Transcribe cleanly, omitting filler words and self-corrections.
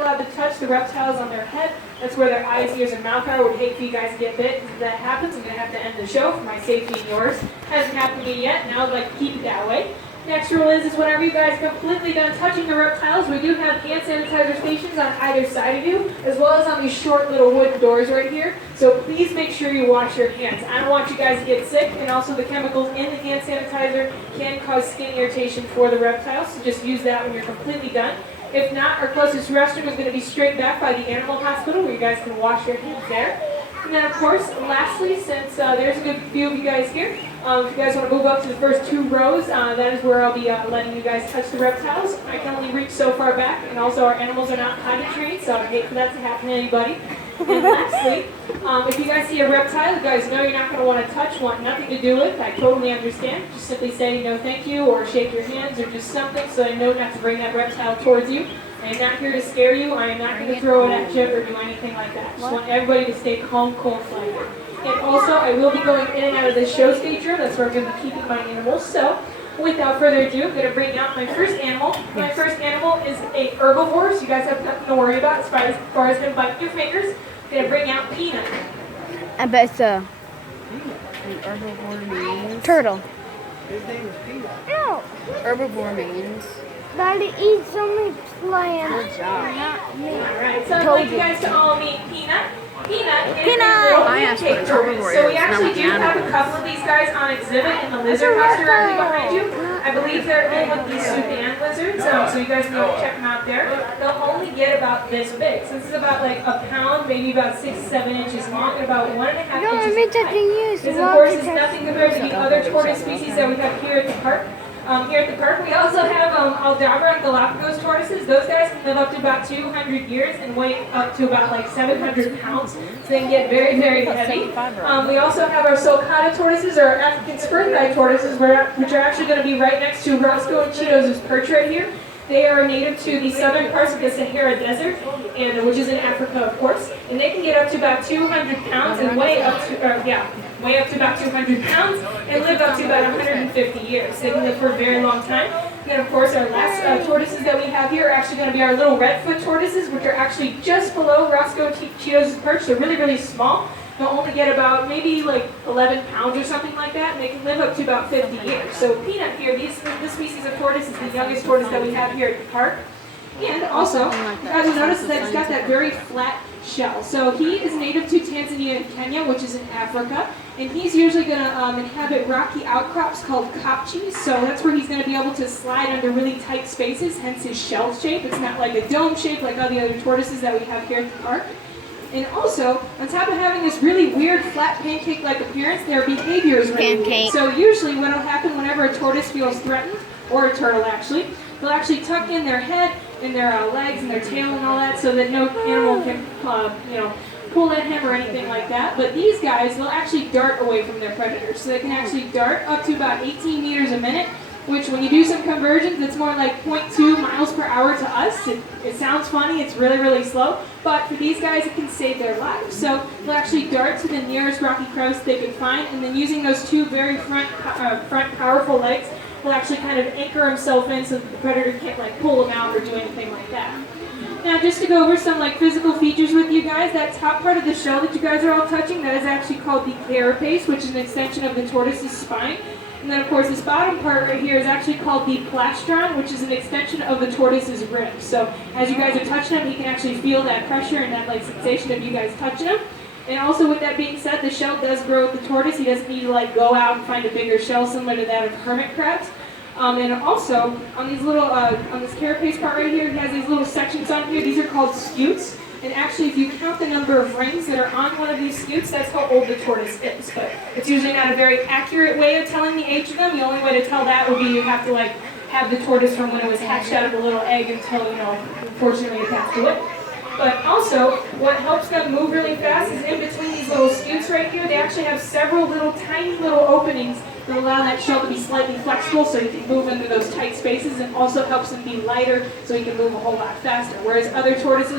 allowed to touch the reptiles on their head. That's where their eyes, ears, and mouth are. I would hate for you guys to get bit. If that happens, I'm going to have to end the show for my safety and yours. Hasn't happened to me yet, and I would like to keep it that way. Next rule is whenever you guys are completely done touching the reptiles, we do have hand sanitizer stations on either side of you, as well as on these short little wooden doors right here. So please make sure you wash your hands. I don't want you guys to get sick, and also the chemicals in the hand sanitizer can cause skin irritation for the reptiles, so just use that when you're completely done. If not, our closest restroom is going to be straight back by the animal hospital, where you guys can wash your hands there. And then, of course, lastly, since there's a good few of you guys here, if you guys want to move up to the first two rows, that is where I'll be letting you guys touch the reptiles. I can only reach so far back, and also our animals are not potty trained, so I'd hate for that to happen to anybody. And lastly, if you guys see a reptile, you guys know you're not going to want to touch, want nothing to do with, I totally understand. Just simply say no thank you, or shake your hands, or just something so I know not to bring that reptile towards you. I am not here to scare you. I am not going to throw it at you or do anything like that. Just want everybody to stay calm, cool, and collected. And also, I will be going in and out of the show stage room. That's where I'm going to be keeping my animals. So, without further ado, I'm going to bring out my first animal. My first animal is a herbivore, so you guys have nothing to worry about as far as him biting your fingers. I'm going to bring out Peanut. I bet it's a An herbivore means? turtle. His name is Peanut. No. Herbivore means? Daddy eats only plants. Good job. Not me. Alright, so I'd like you guys to all meet Peanut. Peanut is Peanut! a little I asked what a pancake tortoise. herbivore So we is, actually not do have a animals. couple of these guys on exhibit in the lizard house directly behind you. I believe they're in with these Sudan lizards, so you guys need to check them out there. They'll only get about this big. So this is about like a pound, maybe about 6 to 7 inches long, and about 1.5 inches high. This, of course, is nothing compared to the other tortoise species that we have here at the park. We also have Aldabra and Galapagos tortoises. Those guys can live up to about 200 years and weigh up to about like 700 pounds, so they can get very, very heavy. We also have our sulcata tortoises, or African spur-thigh tortoises, which are actually going to be right next to Roscoe and Cheetos' perch right here. They are native to the southern parts of the Sahara Desert, and which is in Africa, of course. And they can get up to about 200 pounds and weigh up to about 200 pounds and live up to about 150 years. They can live for a very long time. And then, of course, our last tortoises that we have here are actually going to be our little redfoot tortoises, which are actually just below Roscoe and Cheetos' perch. They're really, really small. They'll only get about maybe like 11 pounds or something like that, and they can live up to about 50 years. So Peanut here, this species of tortoise is the youngest tortoise that we have here at the park. And also, as you notice, that he's got that very flat shell. So he is native to Tanzania and Kenya, which is in Africa, and he's usually going to inhabit rocky outcrops called kopjes. So that's where he's going to be able to slide under really tight spaces, hence his shell shape. It's not like a dome shape like all the other tortoises that we have here at the park. And also, on top of having this really weird flat pancake-like appearance, their behavior is really weird. So usually what will happen whenever a tortoise feels threatened, or a turtle actually, they'll actually tuck in their head and their legs and their tail and all that so that no animal can, pull at him or anything like that. But these guys, they'll actually dart away from their predators. So they can actually dart up to about 18 meters a minute, which when you do some conversions, it's more like 0.2 miles per hour to us. It sounds funny, it's really, really slow, but for these guys, it can save their lives. So they'll actually dart to the nearest rocky crevice they can find, and then using those two very front powerful legs, will actually kind of anchor himself in so that the predator can't like pull him out or do anything like that. Now, just to go over some like physical features with you guys, that top part of the shell that you guys are all touching, that is actually called the carapace, which is an extension of the tortoise's spine. And then, of course, this bottom part right here is actually called the plastron, which is an extension of the tortoise's ribs. So as you guys are touching him, he can actually feel that pressure and that like sensation of you guys touching him. And also, with that being said, the shell does grow with the tortoise. He doesn't need to like go out and find a bigger shell similar to that of hermit crabs. And also, on these little, on this carapace part right here, he has these little sections on here. These are called scutes. And actually, if you count the number of rings that are on one of these scutes, that's how old the tortoise is. But it's usually not a very accurate way of telling the age of them. The only way to tell that would be you have to like have the tortoise from when it was hatched out of a little egg until, unfortunately it passed away. But also, what helps them move really fast is in between these little scutes right here, they actually have several little tiny little openings that allow that shell to be slightly flexible so you can move into those tight spaces, and also helps them be lighter so you can move a whole lot faster. Whereas other tortoises